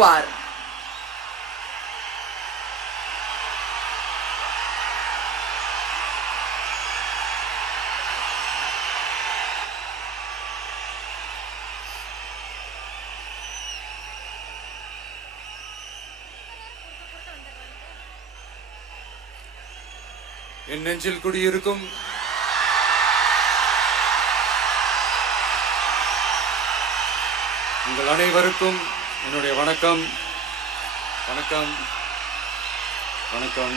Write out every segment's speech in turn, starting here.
வழங்குவார். என் நெஞ்சில் குடியிருக்கும் உங்கள் அனைவருக்கும் என்னுடைய வணக்கம். வணக்கம் வணக்கம்.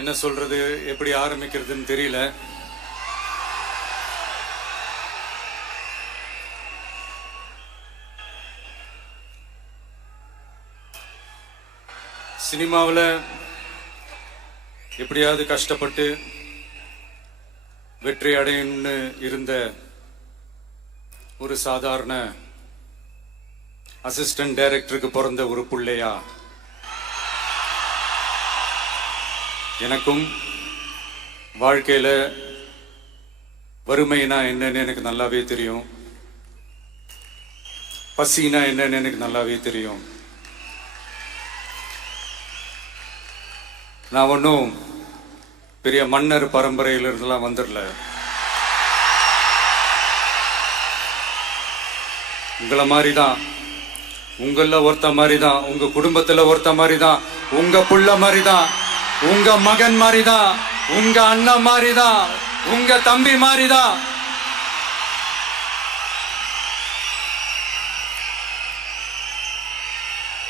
என்ன சொல்றது, எப்படி ஆரம்பிக்கிறதுன்னு தெரியல. சினிமாவில் எப்படியாவது கஷ்டப்பட்டு வெற்றி அடையணும்னு இருந்த ஒரு சாதாரண அசிஸ்டன்ட் டைரக்டருக்கு பிறந்த ஒரு பிள்ளையா எனக்கும் வாழ்க்கையில வறுமைனா என்னன்னு எனக்கு நல்லாவே தெரியும், பசினா என்னன்னு எனக்கு நல்லாவே தெரியும். நான் ஒன்றும் பெரிய மன்னர் பரம்பரையிலிருந்துலாம் வந்துடல. உங்களை மாதிரி தான், உங்கள ஒருத்த மாதிரி தான், உங்க குடும்பத்துல ஒருத்த மாதிரி தான், உங்க புள்ள மாதிரி தான், உங்க மகன் மாதிரி தான், உங்க அண்ணன் மாதிரி தான், உங்க தம்பி மாதிரி தான்.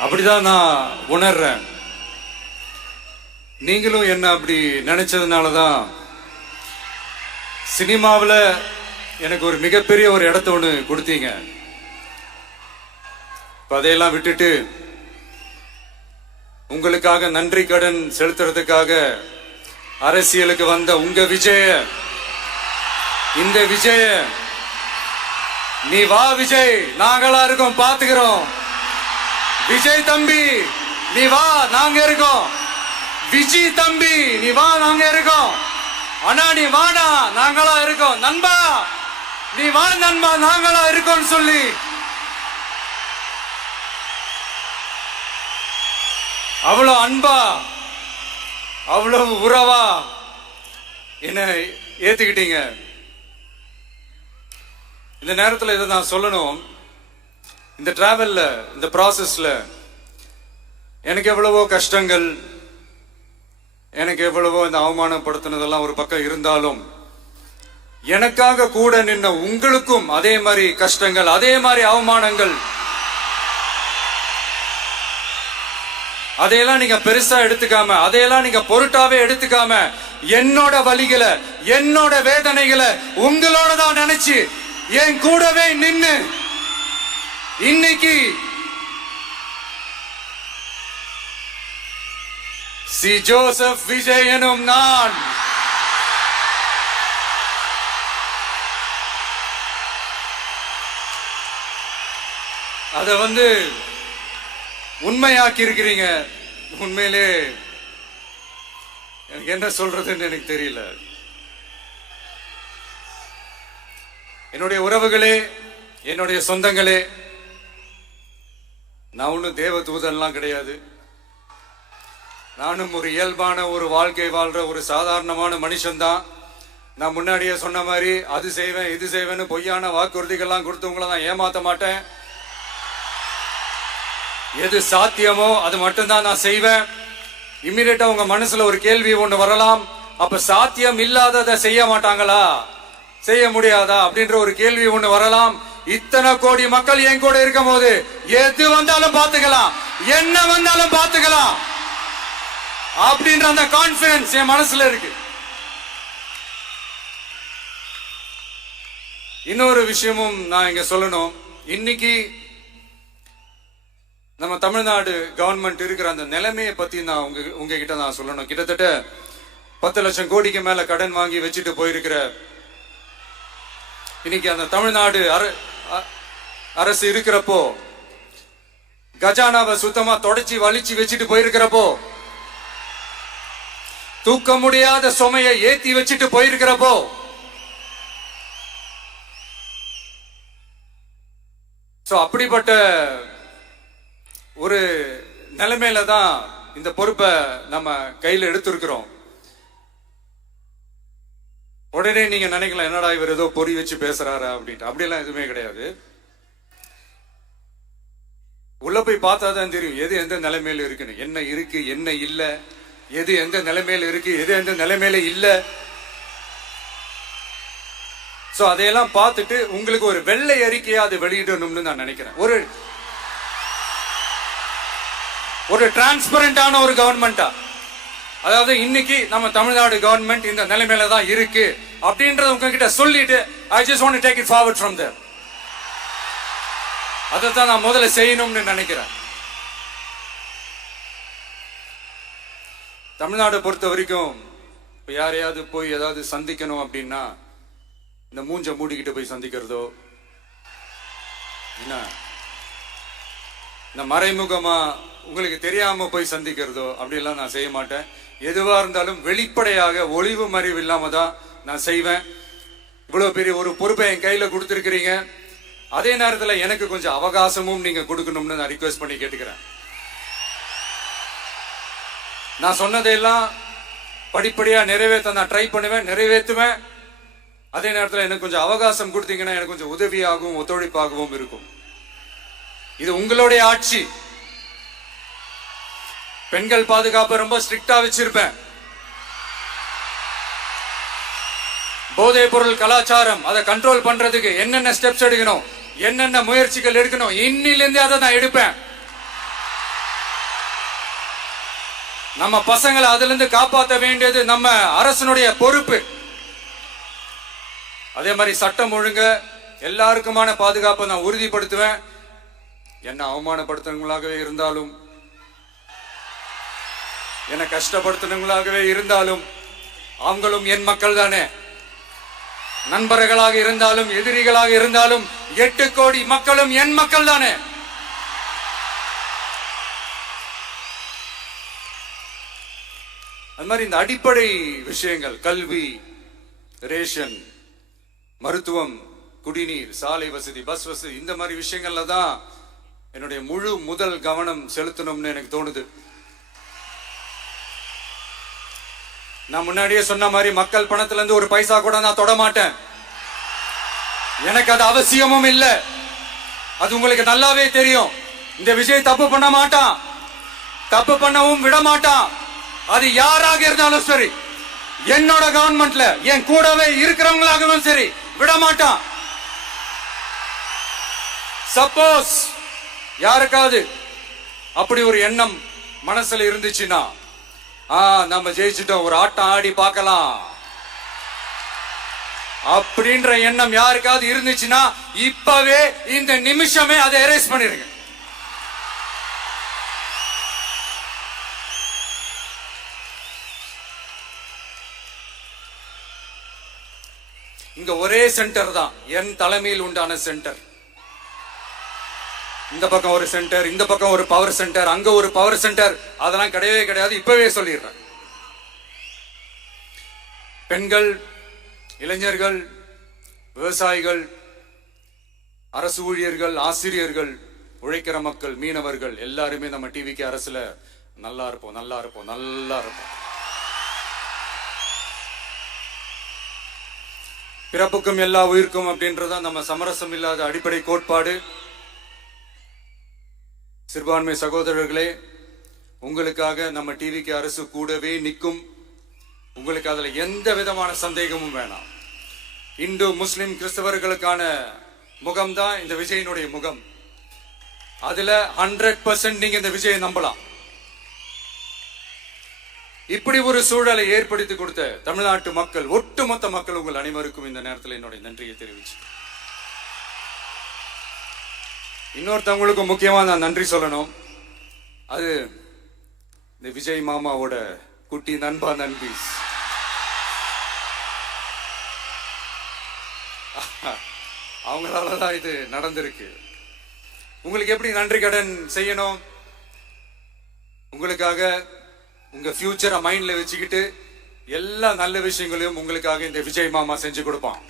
அப்படிதான் நான் உணர்றேன். நீங்களும் என்ன அப்படி நினைச்சதுனாலதான் சினிமாவில் எனக்கு ஒரு மிகப்பெரிய ஒரு இடத்த ஒன்று கொடுத்தீங்க. அதையெல்லாம் விட்டுட்டு உங்களுக்காக நன்றி கடன் செலுத்துறதுக்காக அரசியலுக்கு வந்த உங்க விஜய, இந்த விஜய, நீ வா விஜய், நாங்களா இருக்கோம், பாத்துக்கிறோம். விஜய் தம்பி நீ வா, நாங்க இருக்கோம். விஜய் தம்பி நீ வா, நாங்க இருக்கோம். அண்ணா நீ வாடா, நாங்களா இருக்கோம். நண்பா நீ வா நண்பா, நாங்களா இருக்கோம் சொல்லி அவ்வளவு அன்பா, அவ்வளவு உறவா என்ன ஏத்துக்கிட்டீங்க. இந்த நேரத்தில் இதை நான் சொல்லணும். இந்த டிராவல்ல, இந்த ப்ராசஸ்ல எனக்கு எவ்வளவோ கஷ்டங்கள், எனக்கு எவ்வளவோ இந்த அவமானப்படுத்தினதெல்லாம் ஒரு பக்கம் இருந்தாலும் எனக்காக கூட நின்ன உங்களுக்கும் அதே மாதிரி கஷ்டங்கள், அதே மாதிரி அவமானங்கள், அதையெல்லாம் நீங்க பெருசா எடுத்துக்காம, அதையெல்லாம் நீங்க பொருட்டாவே எடுத்துக்காம, என்னோட வலிகளை, என்னோட வேதனைகளை உங்களோட தான் நினைச்சு என் கூடவே நின்னு இன்னைக்கு சி ஜோசப் விஜய் எனும் நான் அத உண்மையாக்கி இருக்கிறீங்க. உண்மையிலே எனக்கு என்ன சொல்றதுன்னு எனக்கு தெரியல. என்னுடைய உறவுகளே, என்னுடைய சொந்தங்களே, நான் ஒன்னும் தேவ தூதன்லாம் கிடையாது. நானும் ஒரு இயல்பான ஒரு வாழ்க்கை வாழ்ற ஒரு சாதாரணமான மனுஷன்தான். நான் முன்னாடியே சொன்ன மாதிரி அது செய்வேன் இது செய்வேன்னு பொய்யான வாக்குறுதிகள்லாம் கொடுத்தவங்கள நான் ஏமாத்த மாட்டேன். எது சாத்தியமோ அது மட்டும்தான் நான் செய்வேன். இம்மிடியட்டா உங்க மனசுல ஒரு கேள்வி ஒண்ணு வரலாம், அப்ப சாத்தியம் இல்லாததை செய்ய மாட்டாங்களா, செய்ய முடியாதா அப்படின்ற ஒரு கேள்வி ஒண்ணு வரலாம். இத்தனை கோடி மக்கள் என் கூட இருக்கும் போது எது வந்தாலும் பாத்துக்கலாம், என்ன வந்தாலும் பாத்துக்கலாம் அப்படின்ற அந்த கான்பிடன்ஸ் என் மனசுல இருக்கு. இன்னொரு விஷயமும் நான் இங்க சொல்லணும். இன்னைக்கு நம்ம தமிழ்நாடு கவர்மெண்ட் இருக்கிற அந்த நிலைமையை பத்தி நான் உங்ககிட்ட நான் சொல்லணும். கிட்டத்தட்ட 10 லட்சம் கோடிக்கு மேல கடன் வாங்கி வச்சுட்டு போயிருக்கிற இன்னைக்கு அந்த தமிழ்நாடு அரசு இருக்கிறப்போ, கஜானாவை சுத்தமா தொடச்சி வலிச்சு வச்சுட்டு போயிருக்கிறப்போ, தூக்க முடியாத சுமையை ஏத்தி வச்சுட்டு போயிருக்கிறப்போ அப்படிப்பட்ட ஒரு நிலைமையில தான் இந்த பொறுப்பை நம்ம கையில் எடுத்திருக்கிறோம். உடனே நீங்க நினைக்கலாம், என்னடா இவர் ஏதோ பொறி வச்சு பேசுறாரா அப்படின்ட்டு. அப்படியெல்லாம் எதுவுமே கிடையாது. உள்ள போய் பார்த்தா தான் தெரியும் எது எந்த நிலைமையில இருக்குன்னு, என்ன இருக்கு என்ன இல்ல, எது எந்த நிலைமையில இருக்கு எது எந்த நிலைமையில இல்ல. சோ அதையெல்லாம் பார்த்துட்டு உங்களுக்கு ஒரு வெள்ளை அறிக்கையா அதை வெளியிடணும்னு நான் நினைக்கிறேன். ஒரு டிரான்ஸ்பரண்டான ஒரு கவர்மெண்டா, அதாவது இன்னைக்கு நம்ம தமிழ்நாடு கவர்மெண்ட் இந்த நிலைமையில தான் இருக்கு அப்படின்றத உங்ககிட்ட சொல்லிட்டு I just want to take it forward from there. அதைத்தான் நான் முதல்ல செய்யணும்னு நினைக்கிறேன். தமிழ்நாடு பொறுத்த வரைக்கும் இப்ப யாரையாவது போய் ஏதாவது சந்திக்கணும் அப்படின்னா இந்த மூஞ்ச மூடிக்கிட்டு போய் சந்திக்கிறதோ, என்ன இந்த மறைமுகமா உங்களுக்கு தெரியாம போய் சந்திக்கிறதோ அப்படியெல்லாம் நான் செய்ய மாட்டேன். எதுவா இருந்தாலும் வெளிப்படையாக ஒளிவு மறைவு இல்லாம தான் நான் செய்வேன். இவ்வளவு பெரிய ஒரு பொறுப்பை என் கையில கொடுத்திருக்கிறீங்க. அதே நேரத்தில் எனக்கு கொஞ்சம் அவகாசமும் நீங்க கொடுக்கணும்னு நான் ரிக்வெஸ்ட் பண்ணி கேட்டுக்கிறேன். நான் சொன்னதையெல்லாம் படிப்படியா நிறைவேற்ற நான் ட்ரை பண்ணுவேன், நிறைவேற்றுவேன். அதே நேரத்தில் எனக்கு கொஞ்சம் அவகாசம் கொடுத்தீங்கன்னா எனக்கு கொஞ்சம் உதவியாகவும் ஒத்துழைப்பாகவும் இருக்கும். இது உங்களுடைய ஆட்சி. பெண்கள் பாதுகாப்பு ரொம்ப ஸ்ட்ரிக்டா வச்சிருப்பேன். போதைப் பொருள் கலாச்சாரம் அதை கண்ட்ரோல் பண்றதுக்கு என்னென்ன ஸ்டெப்ஸ் எடுக்கணும், என்னென்ன முயற்சிகள் எடுக்கணும், இன்னிலிருந்து அதை நான் எடுப்பேன். நம்ம பசங்களை அதுல இருந்து காப்பாற்ற வேண்டியது நம்ம அரசனுடைய பொறுப்பு. அதே மாதிரி சட்டம் ஒழுங்கு எல்லாருக்குமான பாதுகாப்பை நான் உறுதிப்படுத்துவேன். என்ன அவமானப்படுத்துறவங்களாகவே இருந்தாலும், என்ன கஷ்டப்படுத்துறவங்களாகவே இருந்தாலும் அவங்களும் என் மக்கள் தானே. நண்பர்களாக இருந்தாலும் எதிரிகளாக இருந்தாலும் 8 கோடி மக்களும் என் மக்கள் தானே. அது மாதிரி இந்த அடிப்படை விஷயங்கள், கல்வி, ரேஷன், மருத்துவம், குடிநீர், சாலை வசதி, பஸ் வசதி, இந்த மாதிரி விஷயங்கள்ல தான் என்னுடைய முதல் கவனம் செலுத்தணும்னு எனக்கு தோணுது. நான் முன்னாடியே சொன்ன மாதிரி மக்கள் பணத்துல இருந்து ஒரு பைசா கூட நான் தொட மாட்டேன். எனக்கு அது அவசியமும் இல்லை. அது உங்களுக்கு நல்லாவே தெரியும். இந்த விஜய் தப்பு பண்ண மாட்டான், தப்பு பண்ணவும் விட மாட்டான். அது யாராக இருந்தாலும் சரி, என்னோட கவர்மெண்ட்ல என் கூடவே இருக்கிறவங்களாகவும் சரி விட மாட்டான். சப்போஸ் யாருக்காவது அப்படி ஒரு எண்ணம் மனசுல இருந்துச்சுன்னா, நம்ம ஜெயிச்சுட்டோம், ஒரு ஆட்டம் ஆடி பார்க்கலாம் அப்படின்ற எண்ணம் யாருக்காவது இருந்துச்சுன்னா இப்பவே இந்த நிமிஷமே அதை எரேஸ் பண்ணிருங்க. இங்க ஒரே சென்டர் தான், என் தலைமையில் உண்டான சென்டர். இந்த பக்கம் ஒரு சென்டர், இந்த பக்கம் ஒரு பவர் சென்டர், அங்க ஒரு பவர் சென்டர், அதெல்லாம் கிடையவே கிடையாது. இப்பவே சொல்லிடுறேன். பெண்கள், இளைஞர்கள், விவசாயிகள், அரசு ஊழியர்கள், ஆசிரியர்கள், உழைக்கிற மக்கள், மீனவர்கள் எல்லாருமே நம்ம டிவிக்கு அரசுல நல்லா இருப்போம், நல்லா இருப்போம், நல்லா இருப்போம். பிறப்புக்கும் எல்லா உயிர்க்கும் அப்படின்றதான் நம்ம சமரசம் இல்லாத அடிப்படை கோட்பாடு. சிறுபான்மை சகோதரர்களே, உங்களுக்காக நம்ம டிவிக்கு அரசு கூடவே நிற்கும். உங்களுக்கு அதுல எந்த விதமான சந்தேகமும் வேணாம். இந்து, முஸ்லிம், கிறிஸ்தவர்களுக்கான முகம் தான் இந்த விஜயனுடைய முகம். அதுல 100% நீங்க இந்த விஜயை நம்பலாம். இப்படி ஒரு சூழலை ஏற்படுத்தி கொடுத்த தமிழ்நாட்டு மக்கள், ஒட்டுமொத்த மக்கள், உங்கள் அனைவருக்கும் இந்த நேரத்தில் என்னுடைய நன்றியை தெரிவிச்சு, இன்னொருத்தவங்களுக்கு முக்கியமா நான் நன்றி சொல்லணும். அது இந்த விஜய் மாமாவோட குட்டி நண்பா, நண்பி. அவங்களாலதான் இது நடந்திருக்கு. உங்களுக்கு எப்படி நன்றி கடன் செய்யணும்? உங்களுக்காக உங்க ஃபியூச்சரை மைண்ட்ல வச்சுக்கிட்டு எல்லா நல்ல விஷயங்களையும் உங்களுக்காக இந்த விஜய் மாமா செஞ்சு கொடுப்பான்.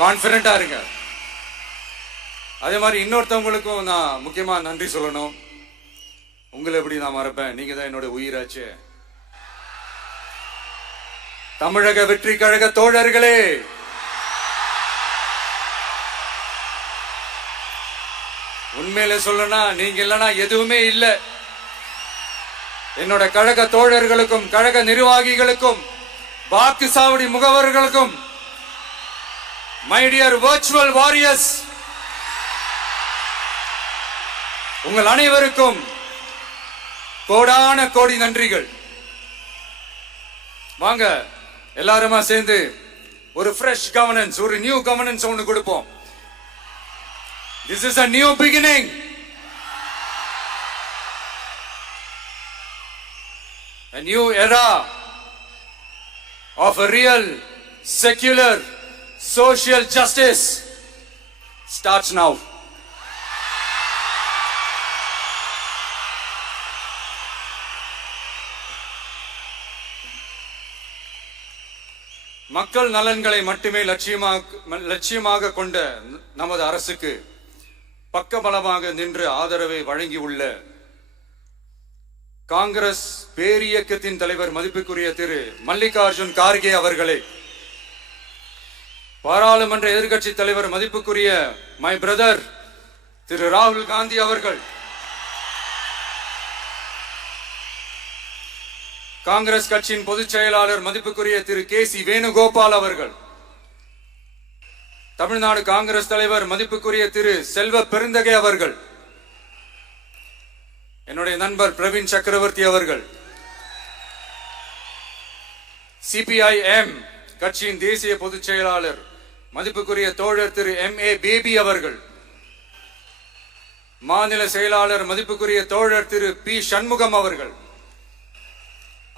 கான்பிடண்டா இருங்க. அதே மாதிரி இன்னொருத்தவங்களுக்கும் நான் முக்கியமா நன்றி சொல்லணும். உங்களை எப்படி நான் மறப்பேன்? நீங்க தான் என்னோட உயிராச்சு. தமிழக வெற்றி கழக தோழர்களே, உண்மையில சொல்லனா நீங்க இல்லனா எதுவுமே இல்லை. என்னோட கழக தோழர்களுக்கும் கழக நிர்வாகிகளுக்கும் வாக்கு சாவடி முகவர்களுக்கும், மை டியர் வர்ச்சுவல் வாரியர்ஸ், உங்கள் அனைவருக்கும் கோடான கோடி நன்றிகள். வாங்க எல்லாருமா சேர்ந்து ஒரு ஃப்ரெஷ் கவர்னன்ஸ், ஒரு நியூ கவர்னன்ஸ் ஒன்று கொடுப்போம். This is a new beginning. A new era of a real, secular, social justice starts now. மக்கள் நலன்களை மட்டுமே லட்சியமாக கொண்ட நமது அரசுக்கு பக்கபலமாக நின்று ஆதரவை வழங்கியுள்ள காங்கிரஸ் பேரியக்கத்தின் தலைவர் மதிப்புக்குரிய திரு மல்லிகார்ஜுன் கார்கே அவர்களே, பாராளுமன்ற எதிர்க்கட்சி தலைவர் மதிப்புக்குரிய மை பிரதர் திரு ராகுல் காந்தி அவர்கள், காங்கிரஸ் கட்சியின் பொதுச் செயலாளர் மதிப்புக்குரிய திரு கே.சி. வேணுகோபால் அவர்கள், தமிழ்நாடு காங்கிரஸ் தலைவர் மதிப்புக்குரிய திரு செல்வ பெருந்தகை அவர்கள், என்னுடைய நண்பர் பிரவீன் சக்கரவர்த்தி அவர்கள், சிபிஐஎம் கட்சியின் தேசிய பொதுச் செயலாளர் மதிப்புக்குரிய தோழர் திரு M.A. பேபி அவர்கள், மாநில செயலாளர் மதிப்புக்குரிய தோழர் திரு பி. சண்முகம் அவர்கள்,